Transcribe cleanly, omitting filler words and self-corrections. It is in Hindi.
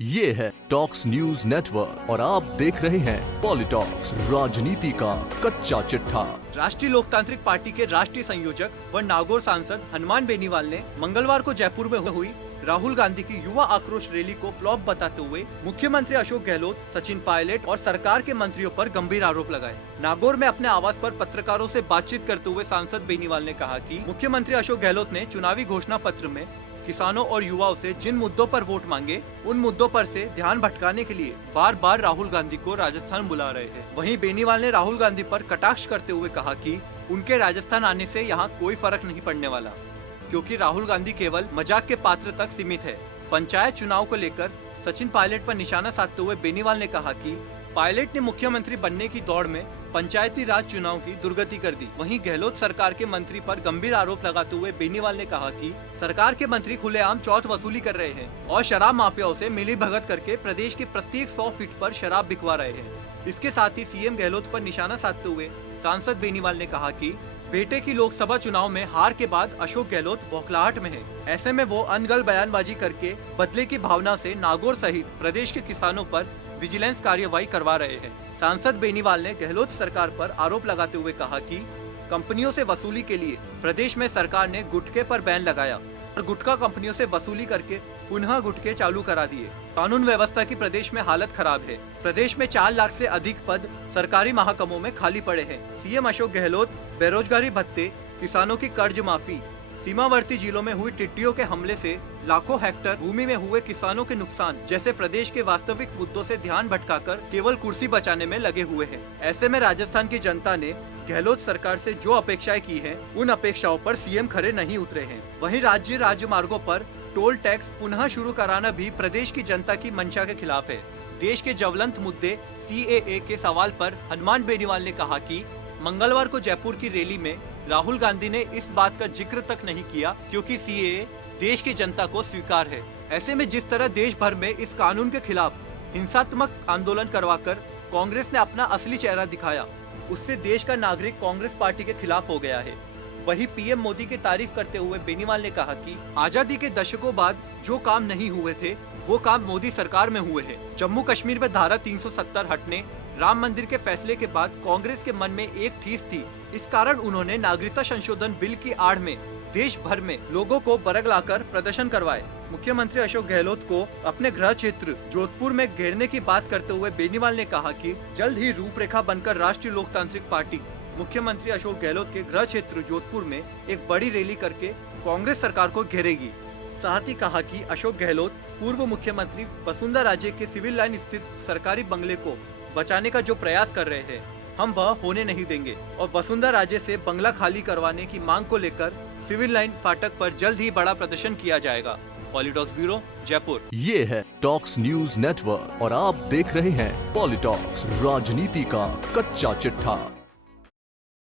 ये है टॉक्स न्यूज नेटवर्क और आप देख रहे हैं पॉलिटॉक्स, राजनीति का कच्चा चिट्ठा। राष्ट्रीय लोकतांत्रिक पार्टी के राष्ट्रीय संयोजक व नागौर सांसद हनुमान बेनीवाल ने मंगलवार को जयपुर में हुई राहुल गांधी की युवा आक्रोश रैली को फ्लॉप बताते हुए मुख्यमंत्री अशोक गहलोत, सचिन पायलट और सरकार के मंत्रियों पर गंभीर आरोप लगाए। नागौर में अपने आवास पर पत्रकारों से बातचीत करते हुए सांसद बेनीवाल ने कहा कि मुख्यमंत्री अशोक गहलोत ने चुनावी घोषणा पत्र में किसानों और युवाओं से जिन मुद्दों पर वोट मांगे, उन मुद्दों पर से ध्यान भटकाने के लिए बार बार राहुल गांधी को राजस्थान बुला रहे हैं। वहीं बेनीवाल ने राहुल गांधी पर कटाक्ष करते हुए कहा कि उनके राजस्थान आने से यहाँ कोई फर्क नहीं पड़ने वाला, क्योंकि राहुल गांधी केवल मजाक के पात्र तक सीमित है। पंचायत चुनाव को लेकर सचिन पायलट पर निशाना साधते हुए बेनीवाल ने कहा कि पायलट ने मुख्यमंत्री बनने की दौड़ में पंचायती राज चुनाव की दुर्गति कर दी। वहीं गहलोत सरकार के मंत्री पर गंभीर आरोप लगाते हुए बेनीवाल ने कहा कि सरकार के मंत्री खुलेआम चौथ वसूली कर रहे हैं और शराब माफियाओं से मिली भगत करके प्रदेश के प्रत्येक 100 फीट पर शराब बिकवा रहे हैं। इसके साथ ही सीएम गहलोत पर निशाना साधते हुए सांसद बेनीवाल ने कहा कि बेटे की लोकसभा चुनाव में हार के बाद अशोक गहलोत बौखलाहट में है। ऐसे में वो अनगढ़ बयानबाजी करके बदले की भावना से नागौर सहित प्रदेश के किसानों पर विजिलेंस कार्यवाही करवा रहे हैं। सांसद बेनीवाल ने गहलोत सरकार पर आरोप लगाते हुए कहा कि कंपनियों से वसूली के लिए प्रदेश में सरकार ने गुटखे पर बैन लगाया और गुटखा कंपनियों से वसूली करके पुनः गुटखे चालू करा दिए। कानून व्यवस्था की प्रदेश में हालत खराब है। प्रदेश में 4 लाख से अधिक पद सरकारी महकमों में खाली पड़े हैं। सीएम अशोक गहलोत बेरोजगारी भत्ते, किसानों की कर्ज माफी, सीमावर्ती जिलों में हुई टिड्डियों के हमले से लाखों हेक्टेयर भूमि में हुए किसानों के नुकसान जैसे प्रदेश के वास्तविक मुद्दों से ध्यान भटकाकर केवल कुर्सी बचाने में लगे हुए हैं। ऐसे में राजस्थान की जनता ने गहलोत सरकार से जो अपेक्षाएं की हैं, उन अपेक्षाओं पर सीएम खरे नहीं उतरे हैं। वहीं राज्य राजमार्गों पर टोल टैक्स पुनः शुरू कराना भी प्रदेश की जनता की मंशा के खिलाफ है। देश के ज्वलंत मुद्दे CAA के सवाल पर हनुमान बेनीवाल ने कहा कि मंगलवार को जयपुर की रैली में राहुल गांधी ने इस बात का जिक्र तक नहीं किया, क्योंकि CAA देश की जनता को स्वीकार है। ऐसे में जिस तरह देश भर में इस कानून के खिलाफ हिंसात्मक आंदोलन करवाकर कांग्रेस ने अपना असली चेहरा दिखाया, उससे देश का नागरिक कांग्रेस पार्टी के खिलाफ हो गया है। वहीं पीएम मोदी की तारीफ करते हुए बेनीवाल ने कहा कि आजादी के दशकों बाद जो काम नहीं हुए थे, वो काम मोदी सरकार में हुए हैं। जम्मू कश्मीर में धारा 370 हटने, राम मंदिर के फैसले के बाद कांग्रेस के मन में एक ठीस थी। इस कारण उन्होंने नागरिकता संशोधन बिल की आड़ में देश भर में लोगों को बरगलाकर प्रदर्शन करवाए। मुख्यमंत्री अशोक गहलोत को अपने गृह क्षेत्र जोधपुर में घेरने की बात करते हुए बेनीवाल ने कहा कि जल्द ही रूपरेखा बनकर राष्ट्रीय लोकतांत्रिक पार्टी मुख्यमंत्री अशोक गहलोत के गृह क्षेत्र जोधपुर में एक बड़ी रैली करके कांग्रेस सरकार को घेरेगी। साथ ही कहा कि अशोक गहलोत पूर्व मुख्यमंत्री वसुंधरा राजे के सिविल लाइन स्थित सरकारी बंगले को बचाने का जो प्रयास कर रहे हैं, हम वह होने नहीं देंगे और वसुंधरा राजे से बंगला खाली करवाने की मांग को लेकर सिविल लाइन फाटक पर जल्द ही बड़ा प्रदर्शन किया जाएगा। पॉलिटॉक्स ब्यूरो, जयपुर। ये है टॉक्स न्यूज नेटवर्क और आप देख रहे हैं पॉलिटॉक्स, राजनीति का कच्चा चिट्ठा।